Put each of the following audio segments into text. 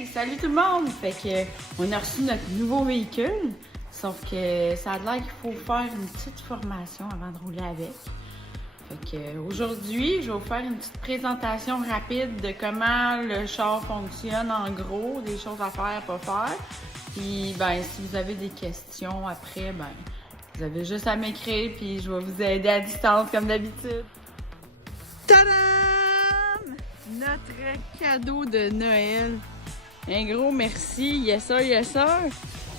Hey, salut tout le monde! Fait que on a reçu notre nouveau véhicule, sauf que ça a l'air qu'il faut faire une petite formation avant de rouler avec. Fait que aujourd'hui, je vais vous faire une petite présentation rapide de comment le char fonctionne en gros, des choses à faire, pas faire. Puis ben si vous avez des questions après, ben vous avez juste à m'écrire puis je vais vous aider à distance comme d'habitude. Tadam! Notre cadeau de Noël. Un gros merci, yes sir, yes sir.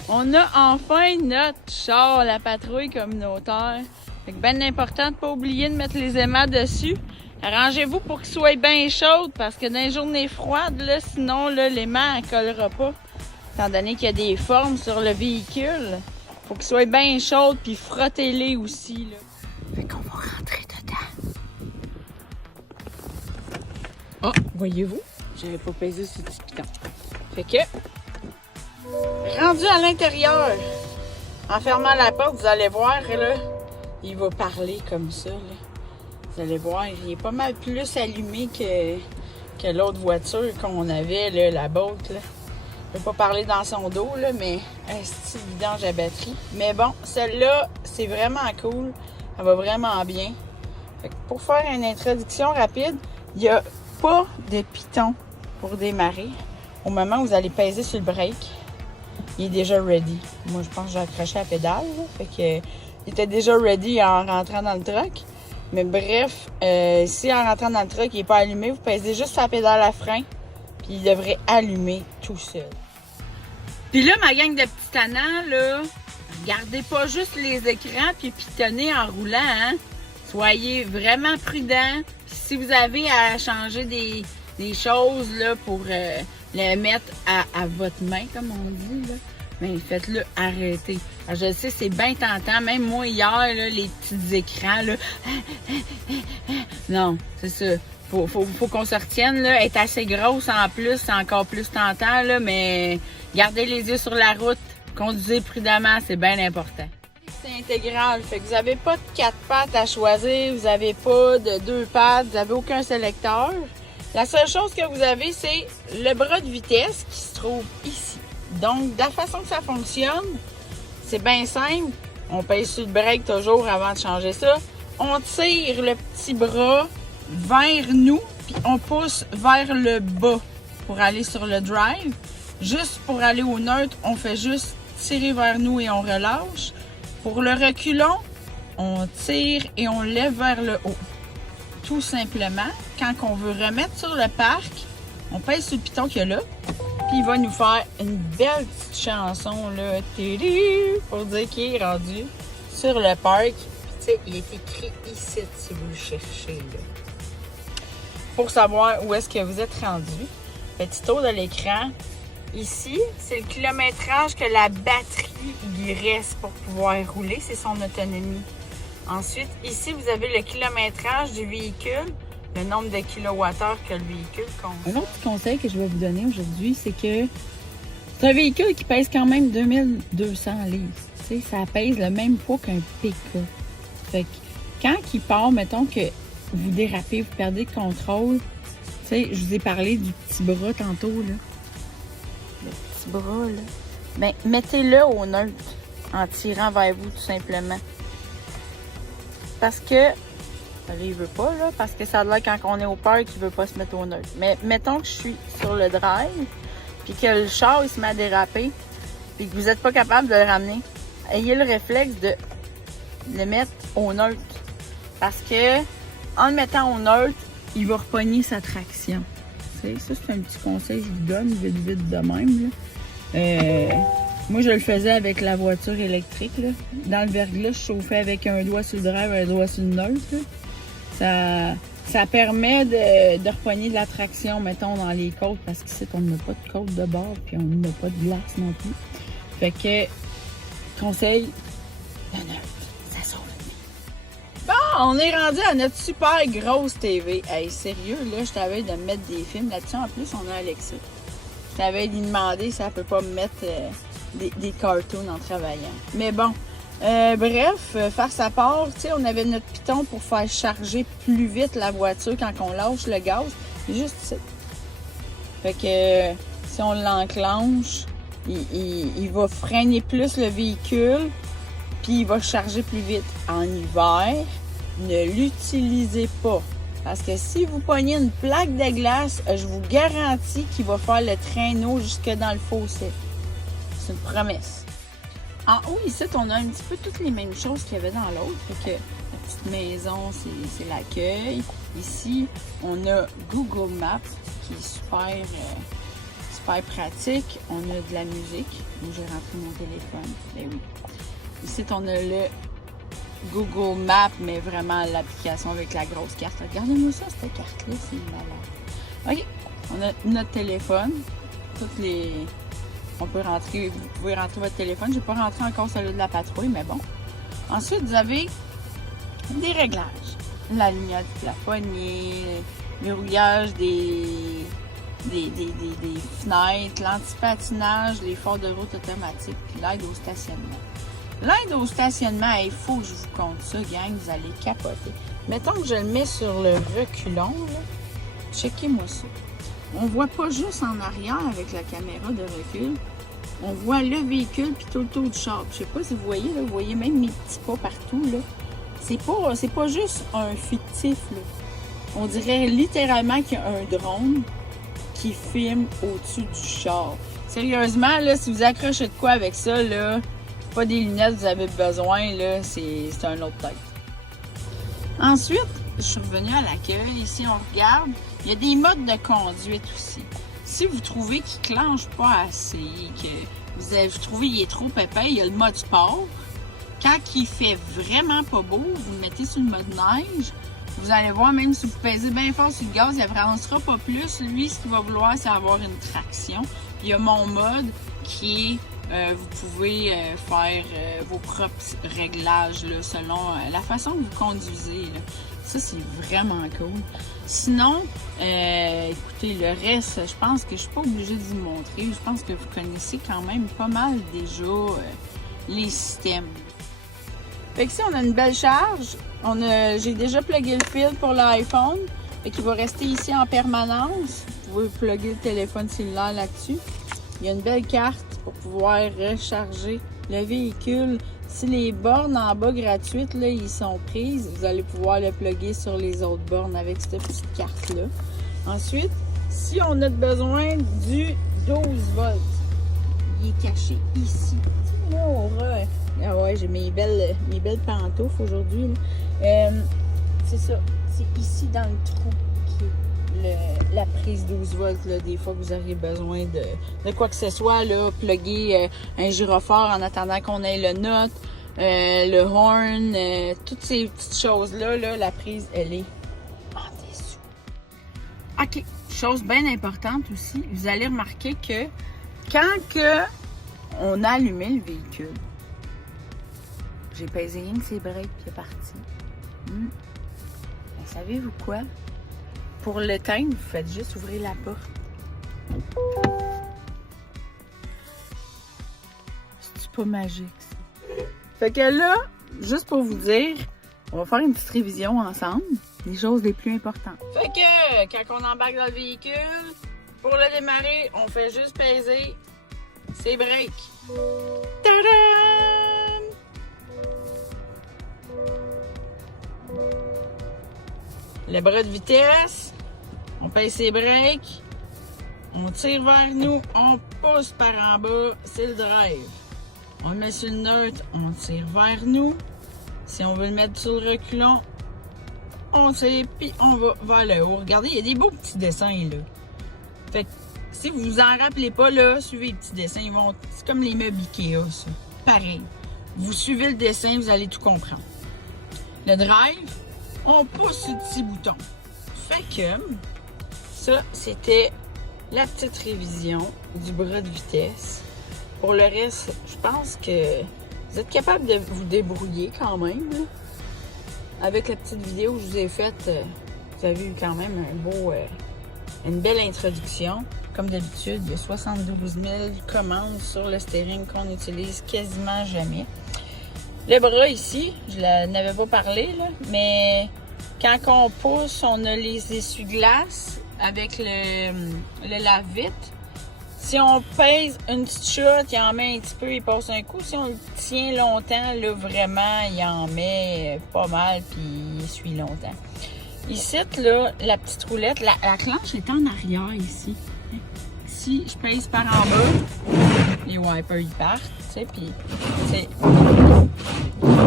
On a enfin notre char, la patrouille communautaire. Fait que ben important de pas oublier de mettre les aimants dessus. Arrangez-vous pour qu'il soit bien chaud parce que dans les journées froides, là, sinon là, l'aimant ne collera pas. Étant donné qu'il y a des formes sur le véhicule, faut qu'il soit bien chaud puis frottez-les aussi. Là. Fait qu'on va rentrer dedans. Oh, voyez-vous? J'avais pas pesé sur le petit piton. Fait que, rendu à l'intérieur, en fermant la porte, vous allez voir, là, il va parler comme ça, là. Vous allez voir, il est pas mal plus allumé que l'autre voiture qu'on avait, là, la Bolt, là. Je vais pas parler dans son dos, là, mais un style vidange à batterie. Mais bon, celle-là, c'est vraiment cool. Elle va vraiment bien. Fait que pour faire une introduction rapide, il n'y a pas de piton pour démarrer. Au moment où vous allez peser sur le break, il est déjà ready. Moi, je pense que j'ai accroché la pédale. Là, fait que, il était déjà ready en rentrant dans le truck. Mais bref, si en rentrant dans le truck, il n'est pas allumé, vous pesez juste sur la pédale à frein, puis il devrait allumer tout seul. Puis là, ma gang de petits tannants, là, regardez pas juste les écrans puis pitonnez en roulant, hein. Soyez vraiment prudents. Si vous avez à changer des choses là, pour les mettre à votre main, comme on dit, là, bien, faites-le arrêter. Alors, je sais, c'est bien tentant. Même moi, hier, là, les petits écrans, là, non, c'est ça. Faut qu'on se retienne, là. Elle est assez grosse en plus, c'est encore plus tentant, là, mais gardez les yeux sur la route. Conduisez prudemment, c'est bien important. C'est intégral, fait que vous n'avez pas de 4 pattes à choisir, vous n'avez pas de 2 pattes, vous n'avez aucun sélecteur. La seule chose que vous avez, c'est le bras de vitesse qui se trouve ici. Donc, de la façon que ça fonctionne, c'est bien simple. On pèse sur le break toujours avant de changer ça. On tire le petit bras vers nous, puis on pousse vers le bas pour aller sur le drive. Juste pour aller au neutre, on fait juste tirer vers nous et on relâche. Pour le reculon, on tire et on lève vers le haut. Tout simplement, quand on veut remettre sur le parc, on pèse sur le piton qu'il y a là, puis il va nous faire une belle petite chanson, là, pour dire qu'il est rendu sur le parc. Tu sais, il est écrit ici, si vous le cherchez, là. Pour savoir où est-ce que vous êtes rendu. Petit tour de l'écran. Ici, c'est le kilométrage que la batterie y reste pour pouvoir rouler. C'est son autonomie. Ensuite, ici, vous avez le kilométrage du véhicule, le nombre de kilowattheures que le véhicule consomme. Un autre petit conseil que je vais vous donner aujourd'hui, c'est que c'est un véhicule qui pèse quand même 2200 livres. Tu sais, ça pèse le même poids qu'un pick-up. Fait que quand il part, mettons que vous dérapez, vous perdez le contrôle, tu sais, je vous ai parlé du petit bras tantôt, là. Le petit bras, là. Bien, mettez-le au neutre en tirant vers vous, tout simplement. Parce que, allez, il veut pas, là, parce que ça a l'air quand on est au parc, il veut pas se mettre au neutre. Mais mettons que je suis sur le drive, puis que le char, il se met à déraper, puis que vous n'êtes pas capable de le ramener. Ayez le réflexe de le mettre au neutre. Parce que, en le mettant au neutre, il va repogner sa traction. Tu sais, ça, c'est un petit conseil que je vous donne, vite de même, là. Moi, je le faisais avec la voiture électrique, là. Dans le verglas, je chauffais avec un doigt sur le drive et un doigt sur le neutre, là. Ça permet de repogner de la traction, mettons, dans les côtes, parce qu'ici, on n'a pas de côte de bord, puis on n'a pas de glace non plus. Fait que, conseil, le neutre, ça sauve une vie. Bon, on est rendu à notre super grosse TV. Hey, sérieux, là, je t'avais de mettre des films là-dessus. En plus, on a Alexa. Je t'avais demandé si elle peut pas me mettre des cartoons en travaillant. Mais bon, bref, faire sa part, tu sais, on avait notre piton pour faire charger plus vite la voiture quand on lâche le gaz. C'est juste ça. Fait que si on l'enclenche, il va freiner plus le véhicule, puis il va charger plus vite. En hiver, ne l'utilisez pas. Parce que si vous pognez une plaque de glace, je vous garantis qu'il va faire le traîneau jusque dans le fossé. C'est une promesse. En haut, ici, on a un petit peu toutes les mêmes choses qu'il y avait dans l'autre. Fait que la petite maison, c'est l'accueil. Ici, on a Google Maps qui est super pratique. On a de la musique. Où j'ai rentré mon téléphone. Ben oui. Ici, on a le Google Maps, mais vraiment l'application avec la grosse carte. Regardez-moi ça, cette carte-là, c'est malade. OK, on a notre téléphone. On peut rentrer, vous pouvez rentrer votre téléphone. Je n'ai pas rentré encore celui de la patrouille, mais bon. Ensuite, vous avez des réglages. La lumière du plafonnier, le verrouillage des fenêtres, l'antipatinage, les phares de route automatiques, puis l'aide au stationnement. L'aide au stationnement, il faut que je vous compte ça, gang, vous allez capoter. Mettons que je le mets sur le reculon, là. Checkez-moi ça. On voit pas juste en arrière avec la caméra de recul. On voit le véhicule puis tout le tour du char. Je sais pas si vous voyez, là, vous voyez même mes petits pas partout, là. C'est pas juste un fictif, là. On dirait littéralement qu'il y a un drone qui filme au-dessus du char. Sérieusement, là, si vous accrochez de quoi avec ça, là, pas des lunettes, vous avez besoin, là, c'est un autre tête. Ensuite, je suis revenue à l'accueil. Ici, on regarde. Il y a des modes de conduite aussi. Si vous trouvez qu'il ne clenche pas assez, que vous trouvez qu'il est trop épais, il y a le mode sport. Quand il fait vraiment pas beau, vous le mettez sur le mode neige. Vous allez voir, même si vous pesez bien fort sur le gaz, il n'avancera pas plus. Lui, ce qu'il va vouloir, c'est avoir une traction. Il y a mon mode qui est vous pouvez faire vos propres réglages là, selon la façon que vous conduisez. Là. Ça, c'est vraiment cool. Sinon, écoutez, le reste, je pense que je ne suis pas obligée de vous le montrer. Je pense que vous connaissez quand même pas mal déjà les systèmes. Fait que si on a une belle charge, j'ai déjà plugué le fil pour l'iPhone. Fait qu'il va rester ici en permanence. Vous pouvez plugger le téléphone cellulaire là-dessus. Il y a une belle carte pour pouvoir recharger le véhicule. Si les bornes en bas gratuites, là, ils sont prises, vous allez pouvoir le plugger sur les autres bornes avec cette petite carte-là. Ensuite, si on a besoin du 12 volts, il est caché ici. Là, on va... Ah ouais, j'ai mes belles pantoufles aujourd'hui. C'est ça. C'est ici dans le trou qui est la prise 12 volts. Là, des fois que vous aurez besoin de quoi que ce soit, là, plugger un gyrophare en attendant qu'on ait le note, le horn, toutes ces petites choses-là, là, la prise, elle est en dessous. OK. Chose bien importante aussi, vous allez remarquer que quand on a allumé le véhicule, j'ai pesé rien que ses breaks puis il est parti. Ben, savez-vous quoi? Pour l'éteindre, vous faites juste ouvrir la porte. C'est pas magique, ça. Fait que là, juste pour vous dire, on va faire une petite révision ensemble. Les choses les plus importantes. Fait que quand on embarque dans le véhicule, pour le démarrer, on fait juste peser ses breaks. Tadam! Le bras de vitesse, on pèse ses breaks, on tire vers nous, on pousse par en bas, c'est le drive. On le met sur le neutre, on tire vers nous. Si on veut le mettre sur le reculon, on tire, puis on va vers le haut. Regardez, il y a des beaux petits dessins là. Fait que si vous vous en rappelez pas, là, suivez les petits dessins. C'est comme les meubles Ikea, ça. Pareil. Vous suivez le dessin, vous allez tout comprendre. Le drive, on pousse ce petit bouton. Fait que ça, c'était la petite révision du bras de vitesse. Pour le reste, je pense que vous êtes capable de vous débrouiller quand même. Là. Avec la petite vidéo que je vous ai faite, vous avez eu quand même une belle introduction. Comme d'habitude, il y a 72 000 commandes sur le steering qu'on n'utilise quasiment jamais. Le bras ici, je n'avais pas parlé, là, mais quand on pousse, on a les essuie-glaces avec le lave-vite. Si on pèse une petite shot, il en met un petit peu, il passe un coup. Si on le tient longtemps, là, vraiment, il en met pas mal, puis il suit longtemps. Ici, là, la petite roulette, la clenche est en arrière ici. Si je pèse par en bas, les wipers, ils partent, tu sais, puis,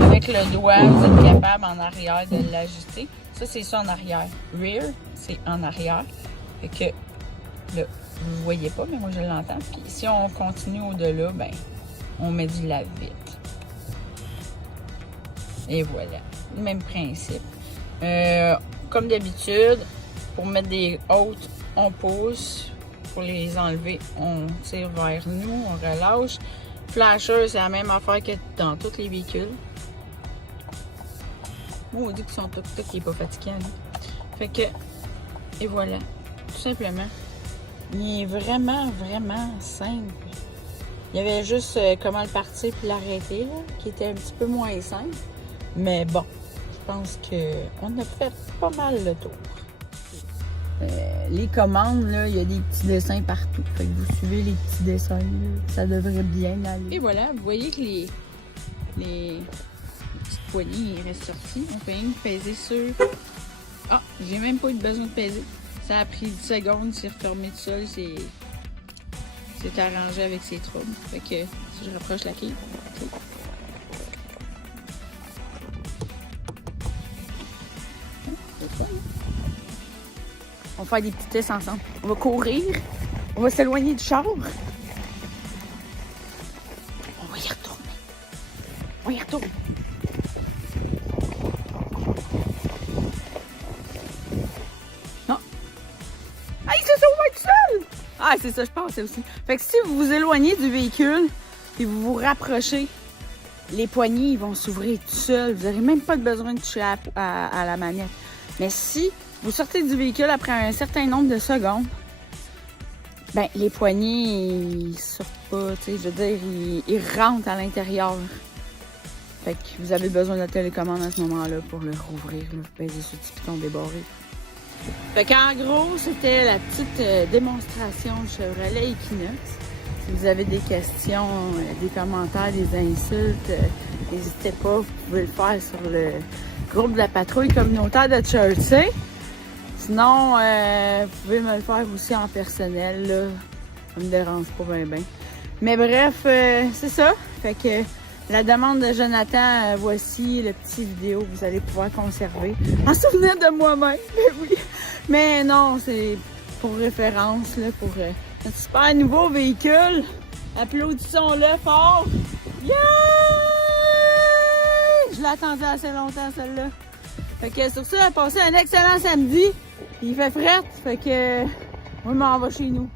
avec le doigt, vous êtes capable en arrière de l'ajuster. Ça, c'est ça en arrière. Rear, c'est en arrière. Fait que, là, vous ne voyez pas, mais moi, je l'entends. Puis, si on continue au-delà, ben, on met du lave-vite. Et voilà. Le même principe. Comme d'habitude, pour mettre des hautes, on pousse. Pour les enlever, on tire vers nous, on relâche. Flasher, c'est la même affaire que dans tous les véhicules. On dit que son tuk-tuk n'est pas fatigant. Là. Fait que, et voilà, tout simplement. Il est vraiment, vraiment simple. Il y avait juste comment le partir puis l'arrêter, qui était un petit peu moins simple. Mais bon, je pense qu'on a fait pas mal le tour. Les commandes, là, il y a des petits dessins partout. Fait que vous suivez les petits dessins, là, ça devrait bien aller. Et voilà, vous voyez que les petites poignées restent sorties. On peut rien que peser sur... Ah, j'ai même pas eu besoin de peser. Ça a pris 10 secondes, c'est refermé tout seul, c'est arrangé avec ses troubles. Fait que si je rapproche la quille, okay. On va faire des petits tests ensemble. On va courir. On va s'éloigner du char. On va y retourner. On y retourne. Non. Ah, il se sauve tout seul! Ah, c'est ça, je pensais aussi. Fait que si vous vous éloignez du véhicule et vous vous rapprochez, les poignées ils vont s'ouvrir tout seuls. Vous n'aurez même pas besoin de toucher à la manette. Mais si vous sortez du véhicule après un certain nombre de secondes, ben les poignées, ils sortent pas, tu sais, je veux dire, ils rentrent à l'intérieur. Fait que vous avez besoin de la télécommande à ce moment-là pour le rouvrir, là. Vous pèsez sur le petit piton débarré. Fait qu'en gros, c'était la petite démonstration de Chevrolet Equinox. Si vous avez des questions, des commentaires, des insultes, n'hésitez pas, vous pouvez le faire sur le groupe de la patrouille communautaire de Chelsea. Sinon, vous pouvez me le faire aussi en personnel, là. Ça me dérange pas bien. Mais bref, c'est ça. Fait que la demande de Jonathan, voici le petit vidéo que vous allez pouvoir conserver. En souvenir de moi-même, mais oui. Mais non, c'est pour référence, là, pour notre super nouveau véhicule. Applaudissons-le fort. Yeah! Je l'attendais assez longtemps, celle-là. Fait que sur ça, passez un excellent samedi. Il fait fret, fait que moi, je m'en vais chez nous.